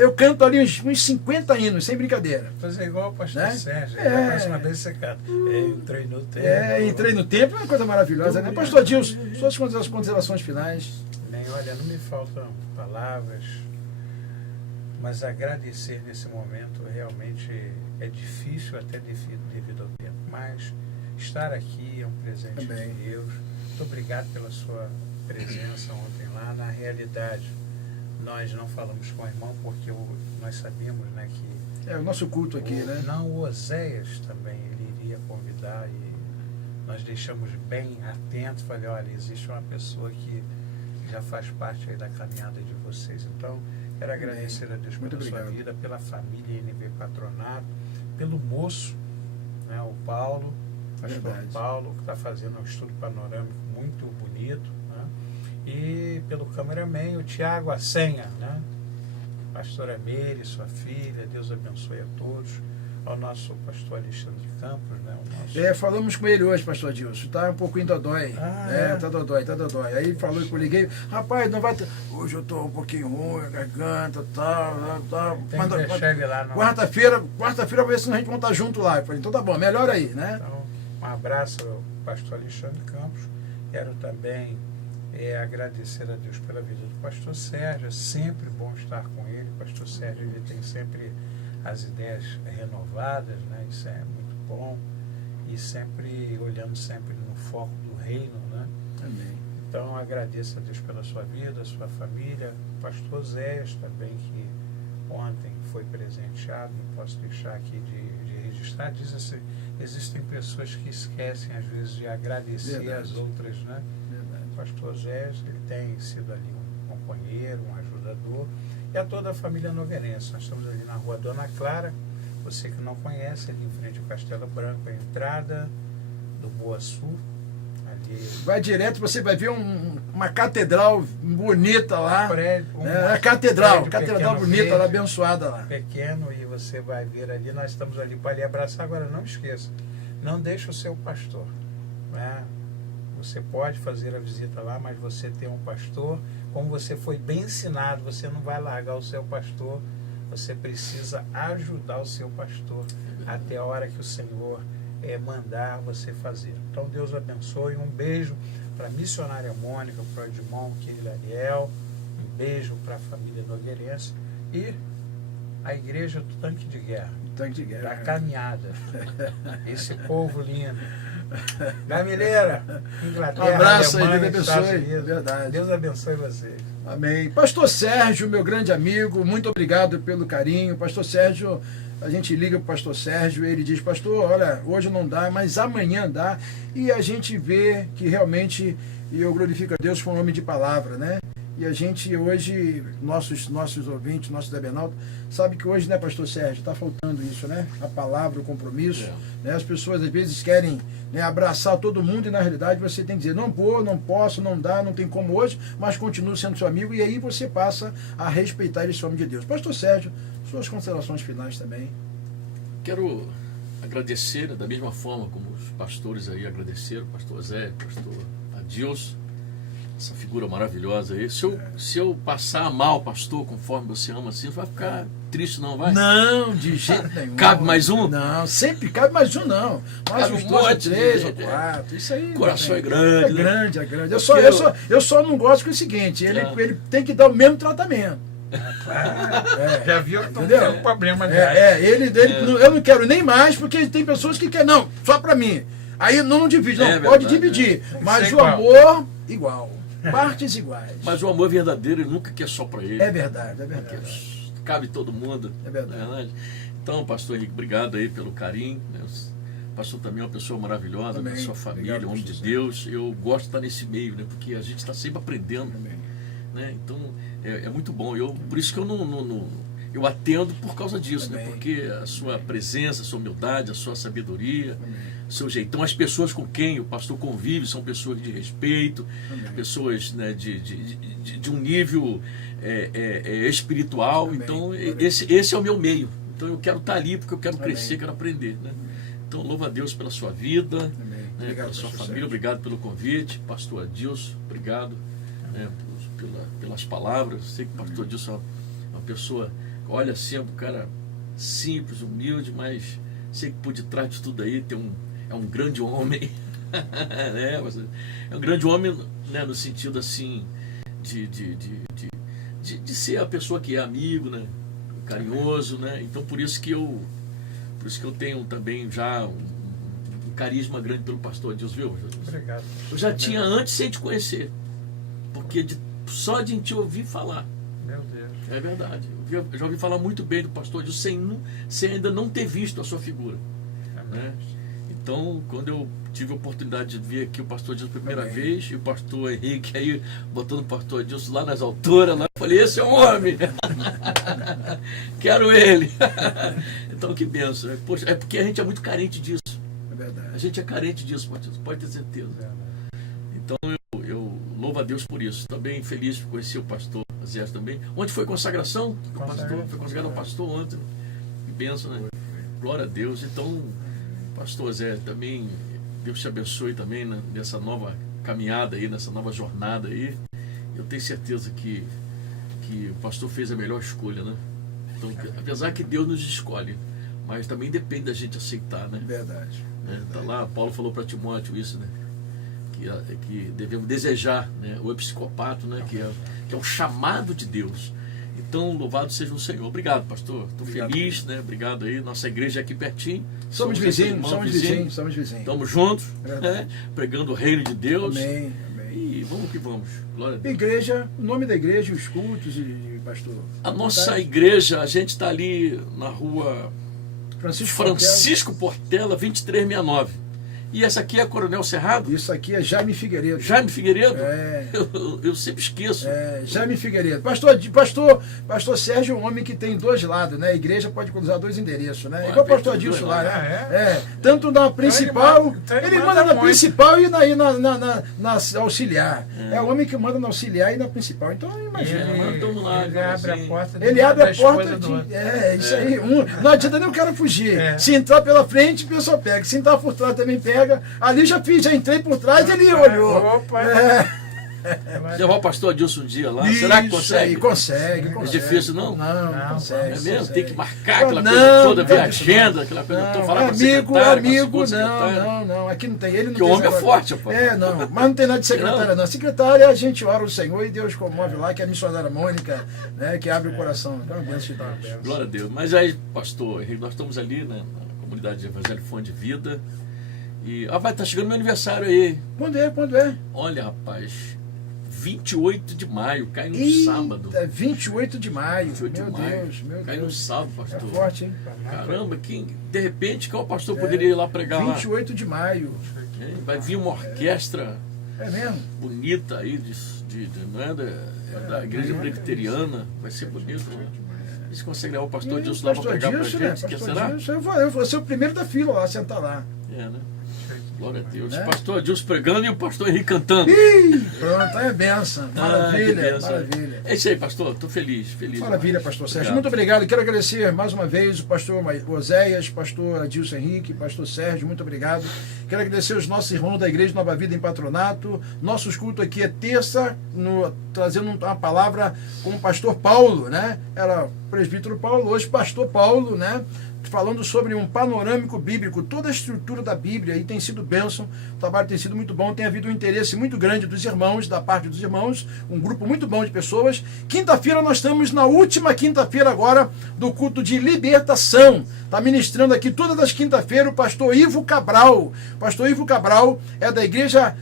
eu canto ali uns 50 hinos, sem brincadeira. Fazer igual o pastor Né? Sérgio. Da próxima vez você canta. Entrei no tempo. Entrei no tempo, é uma coisa maravilhosa, né? Pastor Adilson, suas considerações finais. Bem, olha, não me faltam palavras, mas agradecer nesse momento realmente é difícil até devido ao tempo. Mas estar aqui é um presente Também. de Deus. Muito obrigado pela sua presença ontem lá. Na realidade, nós não falamos com o irmão porque nós sabíamos, né, que É o nosso culto aqui, né? Não, o Oséias também, ele iria convidar e nós deixamos bem atento. Falei, olha, existe uma pessoa que já faz parte aí da caminhada de vocês. Então, quero agradecer a Deus Muito pela sua obrigado. vida, pela família NB Patronato, pelo moço, né, o Paulo, pastor Verdade. Paulo, que está fazendo um estudo panorâmico muito bonito, né? E pelo cameraman, o Tiago Assenha, né? Pastora Meire, sua filha, Deus abençoe a todos. Ao nosso pastor Alexandre Campos, né? O nosso... Falamos com ele hoje, pastor Adilson. Tá um pouquinho dodói. Tá dodói. Aí falou que eu liguei, rapaz, não vai ter... Hoje eu tô um pouquinho ruim, garganta, tal. Tem que deixar ele lá. No... Quarta-feira, vai ver se a gente vai estar junto lá. Eu falei, então tá bom, melhor aí, né? Então, um abraço ao pastor Alexandre Campos. Quero também agradecer a Deus pela vida do pastor Sérgio. É sempre bom estar com ele. O pastor Sérgio, ele tem sempre as ideias renovadas, né? Isso é muito bom. E sempre olhando sempre no foco do reino, né? Amém. Então agradeço a Deus pela sua vida, sua família, o pastor Zéias também, que ontem foi presenteado, não posso deixar aqui de registrar. Diz assim, existem pessoas que esquecem às vezes de agradecer Verdade. as outras, né? Verdade. O pastor Zéias, ele tem sido ali um companheiro, um ajudador, e a toda a família nogueirense. Nós estamos ali na rua Dona Clara, você que não conhece, ali em frente ao Castelo Branco, a entrada do Boa Sul. Ali, Vai direto, você vai ver uma catedral bonita lá. A catedral pequeno bonita verde, lá, abençoada lá. pequeno, e você vai ver ali, nós estamos ali para lhe abraçar. Agora, não esqueça, não deixe o seu pastor, né? Você pode fazer a visita lá, mas você tem um pastor, como você foi bem ensinado, você não vai largar o seu pastor, você precisa ajudar o seu pastor até a hora que o Senhor mandar você fazer. Então Deus abençoe, um beijo para a missionária Mônica, para o irmão Querido Ariel, um beijo para a família nogueirense e a igreja do Tanque de Guerra, Tanque de da guerra. caminhada, esse povo lindo. Gamileira, Inglaterra, Um abraço aí, Alemanha, Deus Estados abençoe, Unidos. verdade. Deus abençoe vocês. Amém. Pastor Sérgio, meu grande amigo, muito obrigado pelo carinho. Pastor Sérgio, a gente liga para o pastor Sérgio, ele diz, pastor, olha, hoje não dá, mas amanhã dá. E a gente vê que realmente, e eu glorifico a Deus, foi um homem de palavra, né? E a gente hoje, nossos ouvintes, nossos Debenalto, sabe que hoje, né, pastor Sérgio, está faltando isso, né? A palavra, o compromisso. Né? As pessoas às vezes querem, né, abraçar todo mundo e na realidade você tem que dizer, não vou, não posso, não dá, não tem como hoje, mas continuo sendo seu amigo, e aí você passa a respeitar esse homem de Deus. Pastor Sérgio, suas considerações finais também. Quero agradecer, da mesma forma como os pastores aí agradeceram, pastor Zé, pastor Adilson, essa figura maravilhosa aí. Se eu passar mal, pastor, conforme você ama assim, vai ficar triste, não vai? Não, de jeito nenhum. Cabe mais um? Não, sempre cabe mais um, não. Mais Cabe uns um 2 ou monte, 3 ou 4. Isso aí. O coração meu é bem. grande. É né? grande, é grande. Porque Eu só não gosto com o seguinte: ele tem que dar o mesmo tratamento. Já viu que Entendeu? tem um problema já. Eu não quero nem mais, porque tem pessoas que querem, não, só pra mim. Aí não divide, não, É pode verdade, dividir. Mas ser o igual. amor, igual. Partes iguais. Mas o amor verdadeiro ele nunca quer só para ele. É verdade, é verdade. Cabe todo mundo. É verdade. Não é verdade? Então, pastor Henrique, obrigado aí pelo carinho. Né? O pastor também é uma pessoa maravilhosa, Amém. da sua família, Obrigado, homem de pastor. Deus. Eu gosto de estar nesse meio, né? Porque a gente está sempre aprendendo. Amém. Né? Então, é muito bom. Por isso que eu eu atendo por causa disso, né? Amém. Porque a sua presença, a sua humildade, a sua sabedoria, Amém. o seu jeitão, as pessoas com quem o pastor convive são pessoas de respeito, Amém. pessoas, né, de um nível espiritual. Amém. Então, Amém. esse é o meu meio. Então, eu quero estar ali porque eu quero Amém. crescer, quero aprender. Né? Então, louva a Deus pela sua vida, Amém. né, Obrigado, pela sua pastor família, Sérgio. obrigado pelo convite. Pastor Adilson, obrigado, né, pelas palavras. Eu sei que o pastor Adilson é uma pessoa, olha sempre, um cara simples, humilde, mas sei que por detrás de tudo aí é um grande homem. Né? É um grande homem, né, no sentido assim de ser a pessoa que é amigo, né, carinhoso, né? Então por isso que eu tenho também já um carisma grande pelo pastor Adilson, viu? Obrigado. Eu já tinha antes sem te conhecer, porque só de te ouvir falar. Meu Deus. É verdade. Eu já ouvi falar muito bem do pastor Adilson sem ainda não ter visto a sua figura. Né? Então, quando eu tive a oportunidade de ver aqui o pastor Adilson pela primeira Amém. vez, e o pastor Henrique aí botando o pastor Adilson lá nas alturas, lá, eu falei, esse é um homem! Quero ele! Então, que benção. Poxa, é porque a gente é muito carente disso. É A verdade. gente é carente disso, pode ter certeza. Então, eu louvo a Deus por isso. Também feliz por conhecer o pastor Zé também. Onde foi a consagração? O pastor foi consagrado ao pastor ontem. Que benção, né? Glória a Deus. Então, pastor Zé, também Deus te abençoe também, né, nessa nova caminhada aí, nessa nova jornada aí. Eu tenho certeza que o pastor fez a melhor escolha, né? Então, apesar que Deus nos escolhe, mas também depende da gente aceitar, né? Verdade. Tá lá, Paulo falou para Timóteo isso, né? Que devemos desejar, né, o episcopato, né, que é o chamado de Deus. Então, louvado seja o Senhor. Obrigado, pastor. Estou feliz, né? Obrigado aí. Nossa igreja é aqui pertinho. Somos vizinhos. Estamos juntos, É né? Pregando o reino de Deus. Amém. Amém. E vamos que vamos. Glória a Deus. Igreja, o nome da igreja, os cultos e pastor. A nossa igreja, a gente está ali na rua Francisco Francisco Portela, 2369. E essa aqui é a Coronel Cerrado? Isso aqui é Jaime Figueiredo. Jaime Figueiredo? É. Eu sempre esqueço. Jaime Figueiredo. Pastor Sérgio é um homem que tem dois lados, né? A igreja pode cruzar dois endereços, né? Igual o pastor Adilson lá, né? Tanto na principal, ele manda na principal e na auxiliar. É o homem que manda na auxiliar e na principal. Então, imagina. Ele abre a porta. Ele abre a porta. Isso aí. Não adianta nem o cara fugir. Se entrar pela frente, o pessoal pega. Se entrar por trás, também pega. Ali já entrei por trás, ele olhou. Opa! Levar o pastor Adilson um dia lá. Isso, Será que consegue? Aí, consegue. É difícil, não? Não, consegue. É mesmo? Consegue. Tem que marcar aquela coisa toda, ver a agenda, aquela coisa. Estou falando Amigo, não. Aqui não tem. Ele não que tem. o homem é forte, rapaz. Não. Mas não tem nada de secretária, não. Secretária, a gente ora o Senhor e Deus comove lá, que é a missionária Mônica, né, que abre o coração. Então, benção de Deus. Glória a Deus. Mas aí, pastor Henrique, nós estamos ali, né, na comunidade de Evangelho Fonte de Vida. E vai estar chegando meu aniversário aí. Quando é? Olha, rapaz, 28 de maio, cai no sábado. 28 de maio. 28 de maio. Deus. Cai no sábado, pastor. É forte, hein? Caramba, de repente, qual pastor poderia ir lá pregar 28 de maio. Vai vir uma orquestra mesmo? bonita aí, da igreja presbiteriana. Vai ser bonito, né? Você consegue levar o pastor Adilson lá para pregar pra gente? Né? Que será? Eu vou ser o primeiro da fila lá, sentar lá. Né? Glória a Deus. O pastor Adilson pregando e o pastor Henrique cantando. Pronto, é benção. Maravilha, maravilha. É isso aí, pastor. Estou feliz. Maravilha, pastor Sérgio. Muito obrigado. Quero agradecer mais uma vez o pastor Oséias, pastor Adilson Henrique, pastor Sérgio. Muito obrigado. Quero agradecer os nossos irmãos da Igreja Nova Vida em Patronato. Nossos cultos aqui é terça, trazendo uma palavra com o pastor Paulo, né? Era presbítero Paulo, hoje pastor Paulo, né? Falando sobre um panorâmico bíblico, toda a estrutura da Bíblia, e tem sido bênção, o trabalho tem sido muito bom, tem havido um interesse muito grande dos irmãos, da parte dos irmãos, um grupo muito bom de pessoas. Quinta-feira nós estamos na última quinta-feira agora do culto de libertação. Está ministrando aqui todas as quinta-feiras o pastor Ivo Cabral. O pastor Ivo Cabral é da Igreja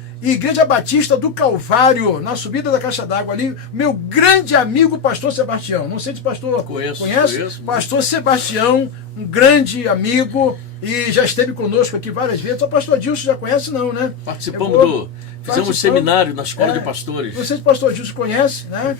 Batista do Calvário, na subida da Caixa d'Água ali, meu grande amigo pastor Sebastião. Não sei se o pastor conhece. Pastor Sebastião, um grande amigo, e já esteve conosco aqui várias vezes. O pastor Adilson já conhece, não, né? Fizemos um seminário na escola de pastores. Não sei se o pastor Adilson conhece, né?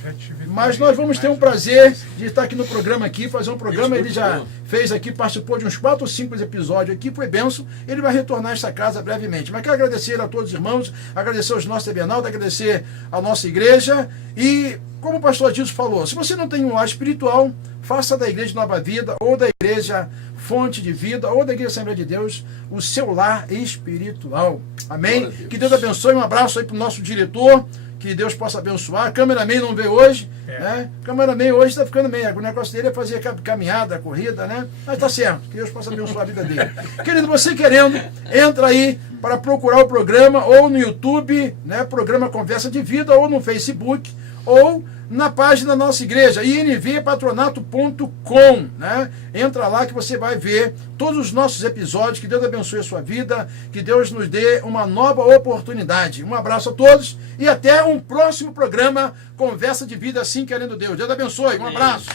Mas nós vamos ter um prazer de estar aqui no programa fazer um programa. Ele já fez aqui, participou de uns 4 ou 5 episódios aqui, foi benção. Ele vai retornar a esta casa brevemente. Mas quero agradecer a todos os irmãos, agradecer aos nossos Ebenalta, agradecer a nossa igreja. E, como o pastor Adilson falou, se você não tem um lar espiritual, faça da Igreja Nova Vida ou da Igreja Fonte de Vida ou da Igreja Assembleia de Deus o seu lar espiritual. Amém? Que Deus abençoe. Um abraço aí para o nosso diretor. Que Deus possa abençoar. Cameraman não veio hoje. Né? Cameraman hoje está ficando meio. O negócio dele é fazer caminhada, corrida, né? Mas está certo. Que Deus possa abençoar a vida dele. Querido, você querendo, entra aí para procurar o programa ou no YouTube, né? Programa Conversa de Vida, ou no Facebook, ou na página da nossa igreja, invpatronato.com, né? Entra lá que você vai ver todos os nossos episódios. Que Deus abençoe a sua vida, que Deus nos dê uma nova oportunidade. Um abraço a todos e até um próximo programa Conversa de Vida, assim querendo Deus. Deus abençoe, um abraço.